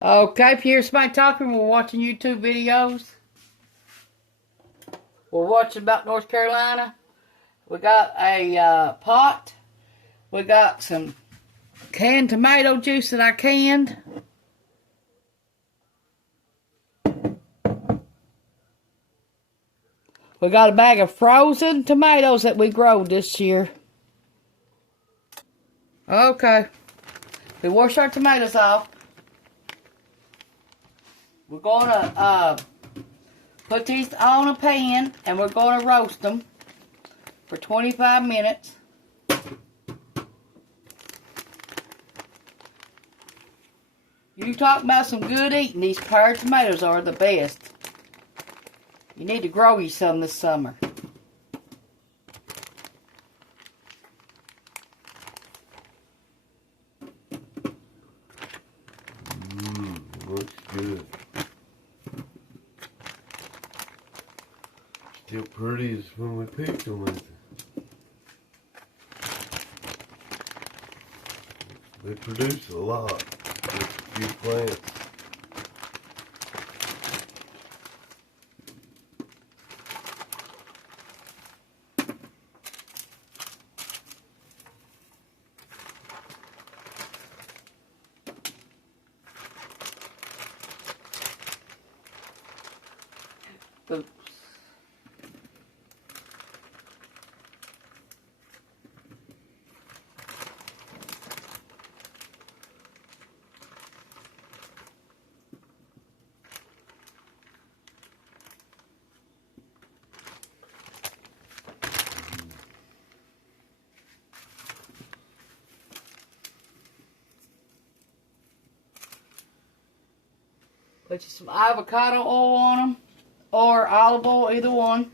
Okay, if you hear somebody talking, we're watching YouTube videos. We're watching about North Carolina. We got a pot. We got some canned tomato juice that I canned. We got a bag of frozen tomatoes that we grow this year. Okay. We washed our tomatoes off. We're going to put these on a pan and we're going to roast them for 25 minutes. You talk about some good eating. These pared tomatoes are the best. You need to grow you some this summer. Looks good. Still pretty as when we picked them. They produce a lot. Just a few plants. Oops. Put you some avocado oil on them, or olive oil, either one.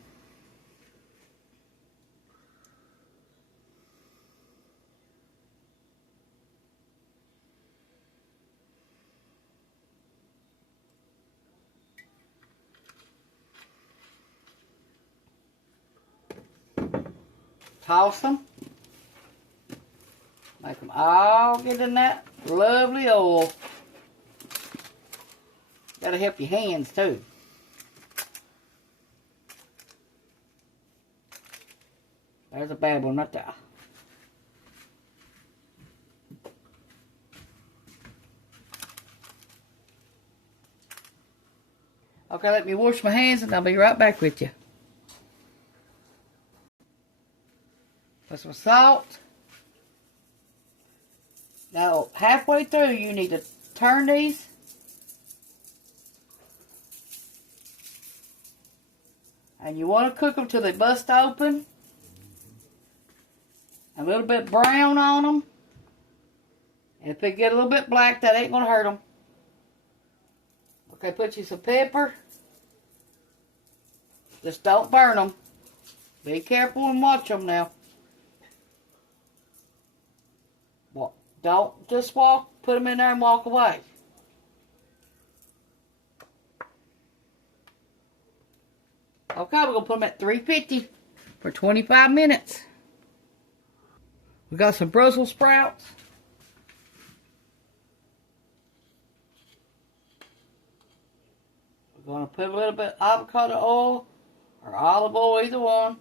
Toss them. Make them all get in that lovely oil. Gotta help your hands too. There's a bad one right there. Okay, let me wash my hands and I'll be right back with you. Put some salt. Now, halfway through, you need to turn these. And you want to cook them till they bust open. A little bit brown on them. If they get a little bit black, that ain't going to hurt them. Okay, put you some pepper. Just don't burn them. Be careful and watch them now. Don't just put them in there and walk away. Okay, we're going to put them at 350 for 25 minutes. We got some Brussels sprouts. We're going to put a little bit of avocado oil or olive oil, either one.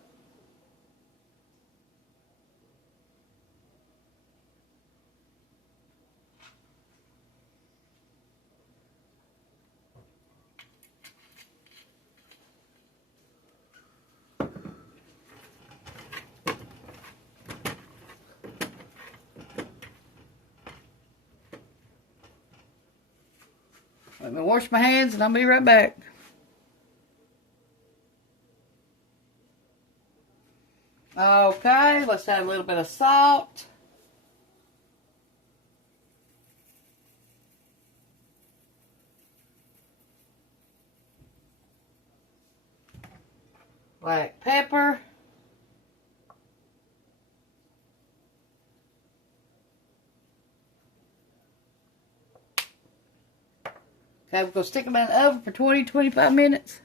Let me wash my hands and I'll be right back. Okay, let's add a little bit of salt. Black pepper. Okay, we're going to stick them in the oven for 20-25 minutes.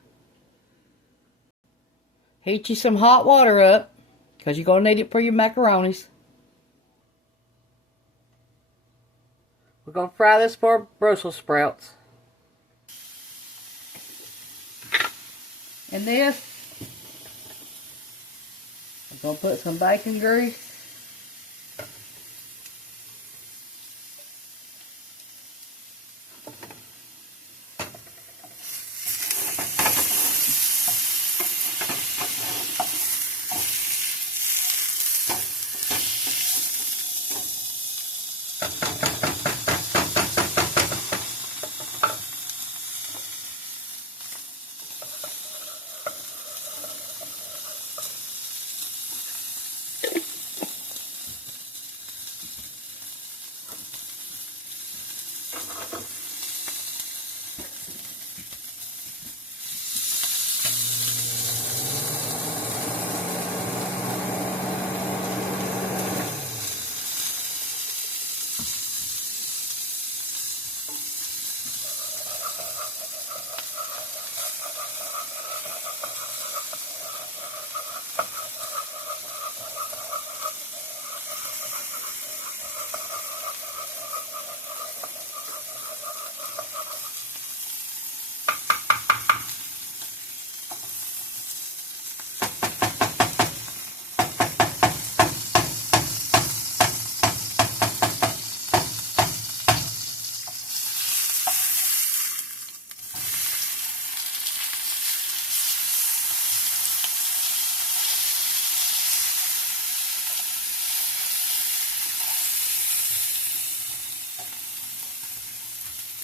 Heat you some hot water up, because you're going to need it for your macaronis. We're going to fry this for Brussels sprouts. In this, I'm going to put some bacon grease.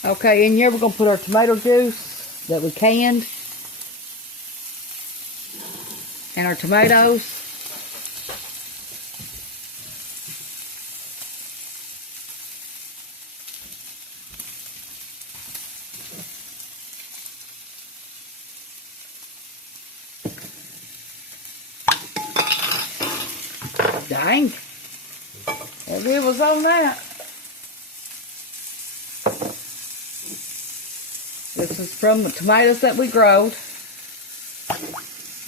Okay, in here we're going to put our tomato juice that we canned. And our tomatoes. Dang. It was on that. This is from the tomatoes that we growed.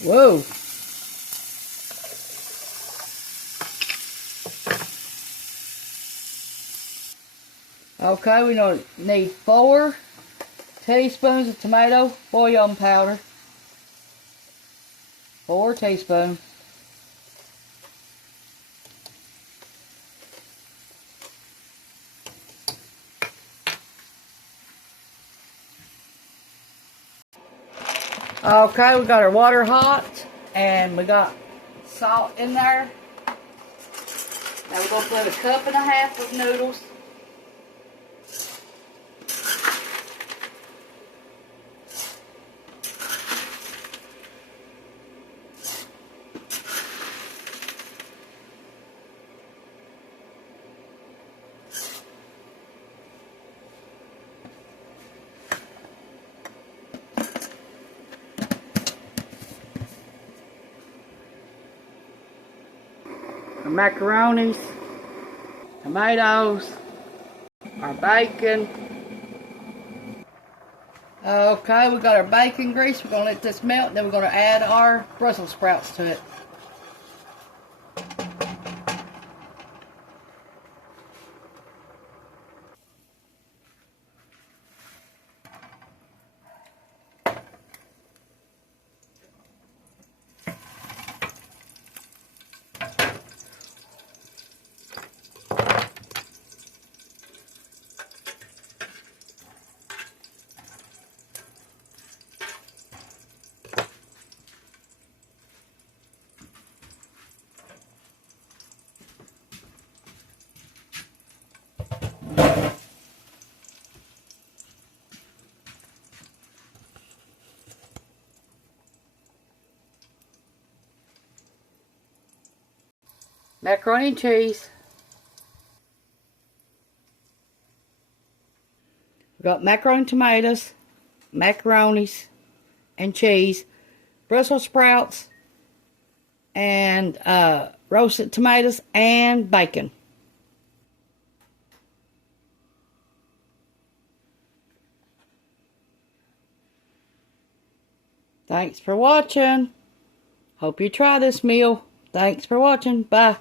Whoa. Okay, we need 4 teaspoons of tomato bouillon powder. 4 teaspoons. Okay, we got our water hot, and we got salt in there. Now we're going to put 1.5 cups of noodles. Our macaronis, tomatoes, our bacon. Okay, we got our bacon grease. We're going to let this melt, then we're going to add our Brussels sprouts to it. Macaroni and cheese. We got macaroni and tomatoes, macaronis and cheese, Brussels sprouts, and roasted tomatoes and bacon. Thanks for watching. Hope you try this meal. Thanks for watching. Bye.